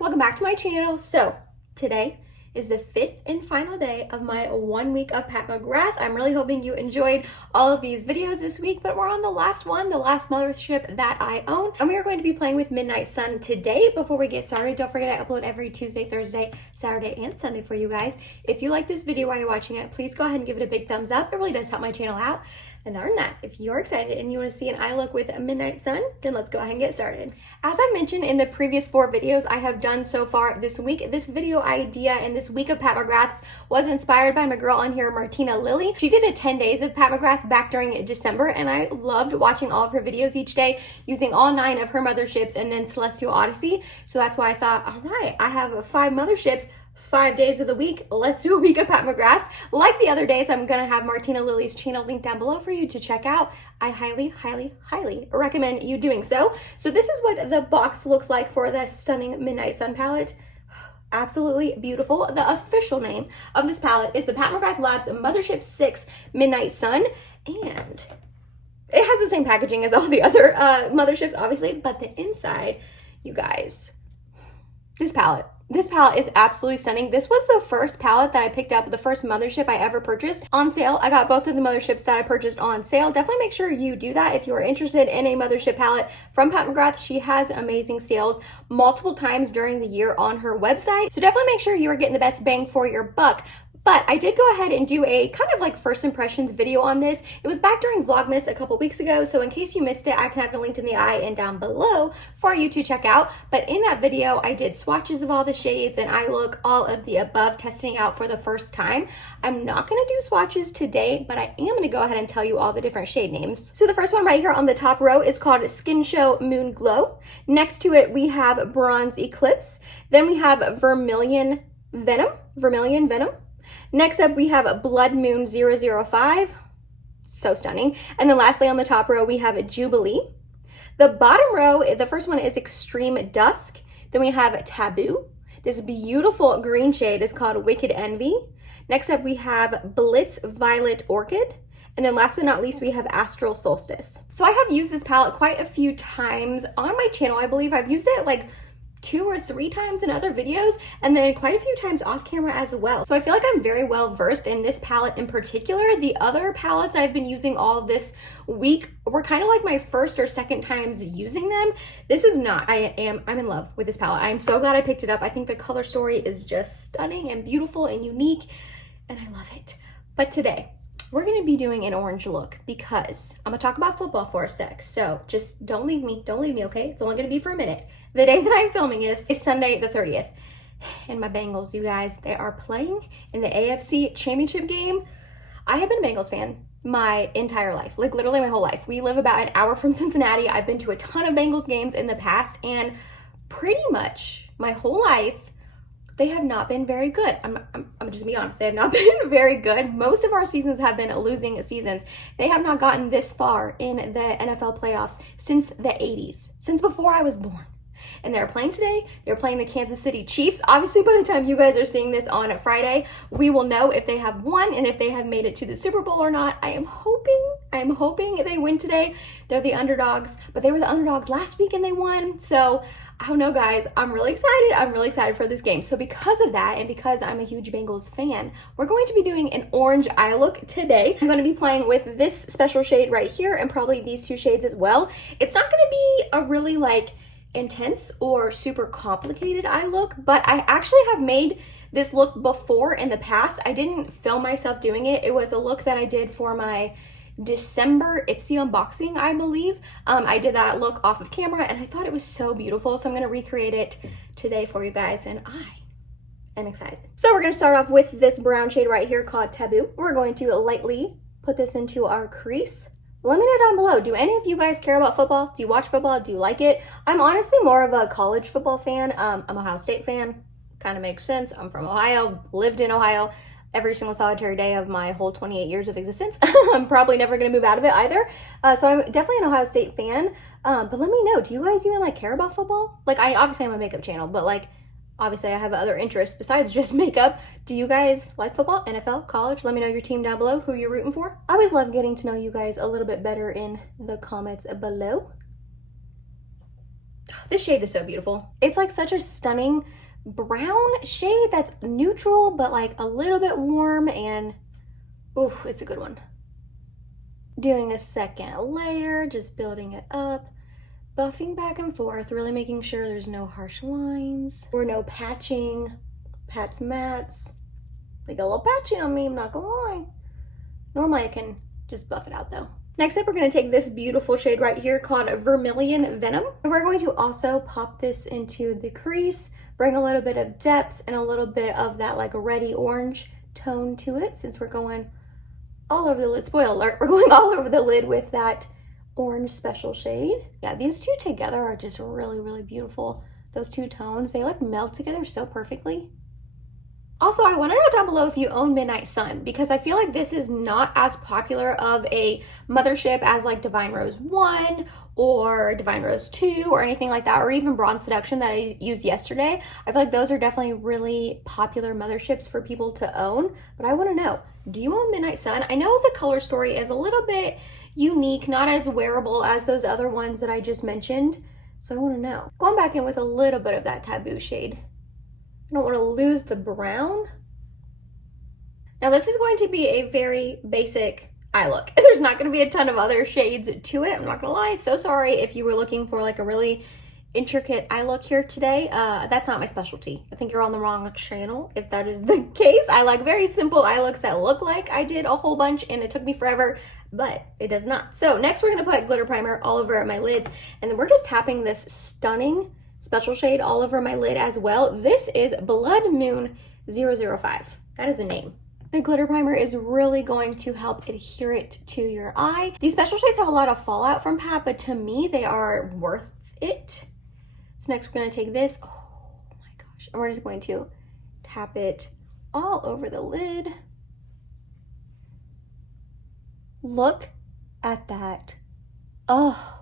welcome back to my channel. So today is the 5th and final day of my 1 week of Pat McGrath. I'm really hoping you enjoyed all of these videos this week, but we're on the last one, the last mothership that I own. And we are going to be playing with Midnight Sun today. Before we get started, don't forget I upload every Tuesday, Thursday, Saturday, and Sunday for you guys. If you like this video while you're watching it, please go ahead and give it a big thumbs up. It really does help my channel out. And other than that, if you're excited and you want to see an eye look with Midnight Sun, then let's go ahead and get started. As I mentioned in the previous 4 videos I have done so far this week, this video idea and this week of Pat McGrath's was inspired by my girl on here, Martina Lily. She did a 10 days of Pat McGrath back during December, and I loved watching all of her videos each day using all 9 of her motherships and then Celestial Odyssey. So that's why I thought, all right, I have 5 motherships, 5 days of the week. Let's do a week of Pat McGrath's. Like the other days, I'm gonna have Martina Lily's channel linked down below for you to check out. I highly recommend you doing so. So this is what the box looks like for the stunning Midnight Sun palette. Absolutely beautiful. The official name of this palette is the Pat McGrath Labs Mothership 6 Midnight Sun, and it has the same packaging as all the other motherships, obviously, but the inside, you guys, this palette is absolutely stunning. This was the first palette that I picked up, the first mothership I ever purchased on sale. I got both of the motherships that I purchased on sale. Definitely make sure you do that if you are interested in a mothership palette from Pat McGrath. She has amazing sales multiple times during the year on her website. So definitely make sure you are getting the best bang for your buck. But I did go ahead and do a kind of like first impressions video on this. It was back during Vlogmas a couple weeks ago, so in case you missed it, I can have it linked in the eye and down below for you to check out. But in that video, I did swatches of all the shades and eye look, all of the above, testing out for the first time. I'm not gonna do swatches today, but I am gonna go ahead and tell you all the different shade names. So the first one right here on the top row is called Skin Show Moon Glow. Next to it, we have Bronze Eclipse. Then we have Vermilion Venom. Next up, we have Blood Moon 005, so stunning. And then lastly on the top row, we have Jubilee. The bottom row, the first one is Extreme Dusk. Then we have Taboo. This beautiful green shade is called Wicked Envy. Next up, we have Blitz Violet Orchid. And then last but not least, we have Astral Solstice. So I have used this palette quite a few times on my channel. I believe I've used it like 2 or 3 times in other videos, and then quite a few times off camera as well. So I feel like I'm very well versed in this palette in particular. The other palettes I've been using all this week were kind of like my first or second times using them. This is not. I'm in love with this palette. I'm so glad I picked it up. I think the color story is just stunning and beautiful and unique, and I love it. But today, we're gonna be doing an orange look because I'm gonna talk about football for a sec. So just don't leave me, okay? It's only gonna be for a minute. The day that I'm filming is Sunday the 30th. And my Bengals, you guys, they are playing in the AFC Championship game. I have been a Bengals fan my entire life, like literally my whole life. We live about an hour from Cincinnati. I've been to a ton of Bengals games in the past, and pretty much my whole life, they have not been very good. I'm just gonna be honest, they have not been very good. Most of our seasons have been losing seasons. They have not gotten this far in the NFL playoffs since the 80s, since before I was born. And they're playing today. They're playing the Kansas City Chiefs. Obviously, by the time you guys are seeing this on Friday, we will know if they have won and if they have made it to the Super Bowl or not. I am hoping they win today. They're the underdogs, but they were the underdogs last week and they won. So I don't know, guys. I'm really excited. I'm really excited for this game. So because of that, and because I'm a huge Bengals fan, we're going to be doing an orange eye look today. I'm going to be playing with this special shade right here and probably these 2 shades as well. It's not going to be a really like intense or super complicated eye look, but I actually have made this look before in the past. I didn't film myself doing it. It was a look that I did for my December Ipsy unboxing, I believe. I did that look off of camera and I thought it was so beautiful, so I'm going to recreate it today for you guys, and I am excited. So we're going to start off with this brown shade right here called Taboo. We're going to lightly put this into our crease. Let me know down below, do any of you guys care about football? Do you watch football? Do you like it? I'm honestly more of a college football fan. I'm an Ohio State fan. Kind of makes sense. I'm from Ohio, lived in Ohio every single solitary day of my whole 28 years of existence. I'm probably never going to move out of it either. So I'm definitely an Ohio State fan. But let me know, do you guys even like care about football? Like obviously I'm a makeup channel, but like obviously I have other interests besides just makeup. Do you guys like football, NFL, college? Let me know your team down below, who you're rooting for. I always love getting to know you guys a little bit better in the comments below. This shade is so beautiful. It's like such a stunning brown shade that's neutral, but like a little bit warm, and ooh, it's a good one. Doing a second layer, just building it up, buffing back and forth, really making sure there's no harsh lines or no patching, pats mats. They got a little patchy on me, I'm not gonna lie. Normally I can just buff it out though. Next up, we're going to take this beautiful shade right here called Vermilion Venom. And we're going to also pop this into the crease, bring a little bit of depth and a little bit of that like reddy orange tone to it, since we're going all over the lid. Spoiler alert, we're going all over the lid with that orange special shade. Yeah, these two together are just really, really beautiful. Those two tones, they like melt together so perfectly. Also, I want to know down below if you own Midnight Sun, because I feel like this is not as popular of a mothership as like Divine Rose 1 or Divine Rose 2 or anything like that, or even Bronze Seduction that I used yesterday. I feel like those are definitely really popular motherships for people to own, but I want to know, do you own Midnight Sun? I know the color story is a little bit unique, not as wearable as those other ones that I just mentioned, so I want to know. Going back in with a little bit of that Taboo shade. I don't want to lose the brown. Now this is going to be a very basic eye look. There's not going to be a ton of other shades to it. I'm not going to lie. So sorry if you were looking for like a really intricate eye look here today. That's not my specialty. I think you're on the wrong channel if that is the case. I like very simple eye looks that look like I did a whole bunch and it took me forever, but it does not. So next we're going to put glitter primer all over my lids, and then we're just tapping this stunning special shade all over my lid as well. This is Blood Moon 005. That is a name. The glitter primer is really going to help adhere it to your eye. These special shades have a lot of fallout from Pat, but to me, they are worth it. So next we're going to take this, oh my gosh, and we're just going to tap it all over the lid. Look at that. Oh.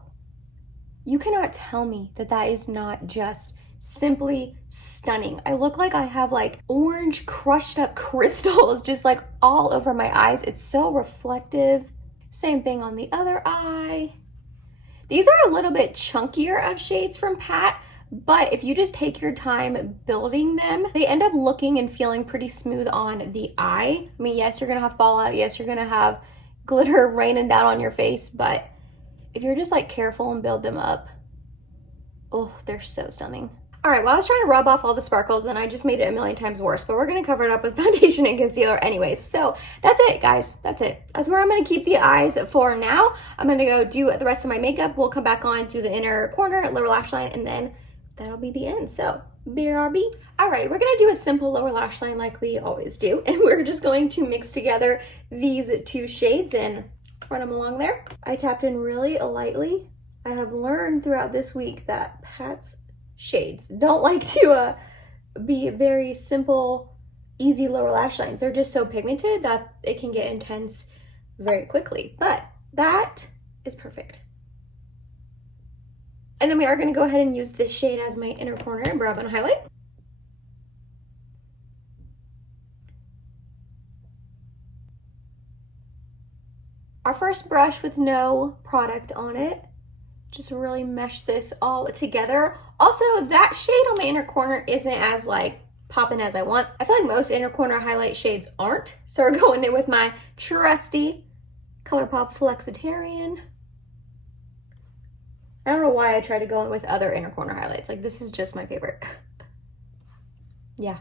You cannot tell me that that is not just simply stunning. I look like I have like orange crushed up crystals just like all over my eyes. It's so reflective. Same thing on the other eye. These are a little bit chunkier of shades from Pat, but if you just take your time building them, they end up looking and feeling pretty smooth on the eye. I mean, yes, you're gonna have fallout. Yes, you're gonna have glitter raining down on your face, but if you're just like careful and build them up, oh, they're so stunning. All right, well, I was trying to rub off all the sparkles and I just made it a million times worse, but we're gonna cover it up with foundation and concealer anyways. So that's it, guys, that's it. That's where I'm gonna keep the eyes for now. I'm gonna go do the rest of my makeup. We'll come back on, do the inner corner, lower lash line, and then that'll be the end. So BRB. All right, we're gonna do a simple lower lash line like we always do, and we're just going to mix together these two shades and run them along there. I tapped in really lightly. I have learned throughout this week that Pat's shades don't like to be very simple, easy lower lash lines. They're just so pigmented that it can get intense very quickly, but that is perfect. And then we are going to go ahead and use this shade as my inner corner and brow bone highlight. Our first brush with no product on it. Just really mesh this all together. Also, that shade on my inner corner isn't as like popping as I want. I feel like most inner corner highlight shades aren't. So we're going in with my trusty ColourPop Flexitarian. I don't know why I try to go in with other inner corner highlights. Like, this is just my favorite. Yeah,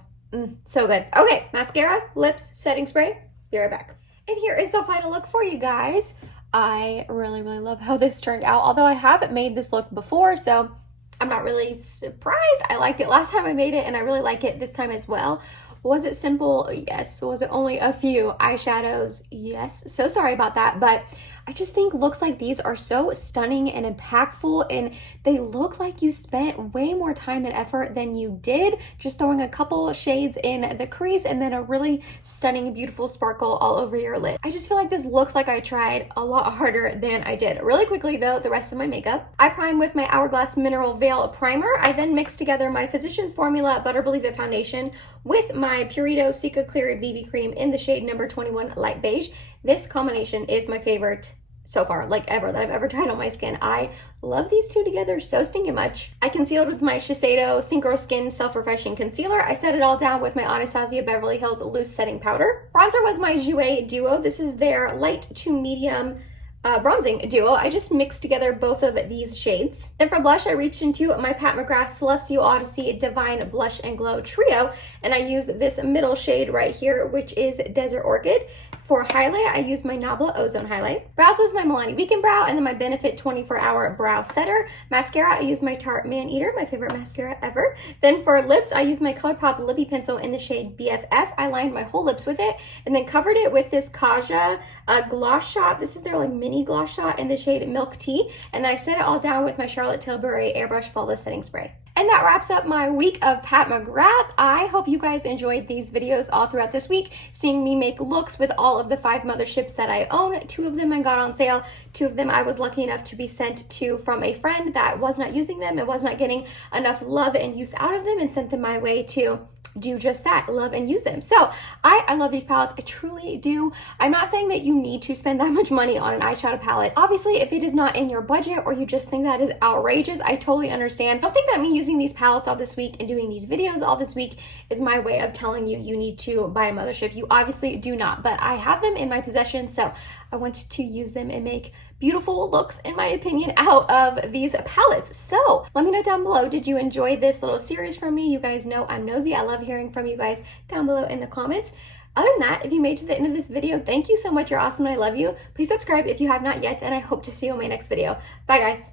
so good. Okay, mascara, lips, setting spray. Be right back. And here is the final look for you guys. I really, really love how this turned out. Although I haven't made this look before, so I'm not really surprised. I liked it last time I made it, and I really like it this time as well. Was it simple? Yes. Was it only a few eyeshadows? Yes. So sorry about that, but I just think looks like these are so stunning and impactful, and they look like you spent way more time and effort than you did just throwing a couple shades in the crease and then a really stunning, beautiful sparkle all over your lid. I just feel like this looks like I tried a lot harder than I did. Really quickly though, the rest of my makeup. I prime with my Hourglass Mineral Veil Primer. I then mix together my Physicians Formula Butter Believe It Foundation with my Purito Cica Clear BB Cream in the shade number 21 Light Beige. This combination is my favorite so far, like ever, that I've ever tried on my skin. I love these two together so stinking much. I concealed with my Shiseido Synchro Skin Self-Refreshing Concealer. I set it all down with my Anastasia Beverly Hills Loose Setting Powder. Bronzer was my Jouer Duo. This is their light to medium bronzing duo. I just mixed together both of these shades. And for blush, I reached into my Pat McGrath Celestial Odyssey Divine Blush and Glow Trio, and I use this middle shade right here, which is Desert Orchid. For highlight, I used my Nabla Ozone highlight. Brows was my Milani Weekend Brow, and then my Benefit 24-Hour Brow Setter. Mascara, I used my Tarte Man Eater, my favorite mascara ever. Then for lips, I used my ColourPop Lippy Pencil in the shade BFF. I lined my whole lips with it, and then covered it with this Kaja gloss shot. This is their like mini gloss shot in the shade Milk Tea, and then I set it all down with my Charlotte Tilbury Airbrush Flawless Setting Spray. And that wraps up my week of Pat McGrath. I hope you guys enjoyed these videos all throughout this week, seeing me make looks with all of the 5 motherships that I own. 2 of them I got on sale. 2 of them I was lucky enough to be sent to from a friend that was not using them and was not getting enough love and use out of them, and sent them my way to do just that, love and use them. So I love these palettes. I truly do. I'm not saying that you need to spend that much money on an eyeshadow palette. Obviously, if it is not in your budget or you just think that is outrageous, I totally understand. Don't think that me using these palettes all this week and doing these videos all this week is my way of telling you you need to buy a Mothership. You obviously do not, but I have them in my possession, so I want to use them and make beautiful looks, in my opinion, out of these palettes. So let me know down below, did you enjoy this little series from me? You guys know I'm nosy. I love hearing from you guys down below in the comments. Other than that, if you made it to the end of this video, thank you so much. You're awesome and I love you. Please subscribe if you have not yet, and I hope to see you in my next video. Bye guys.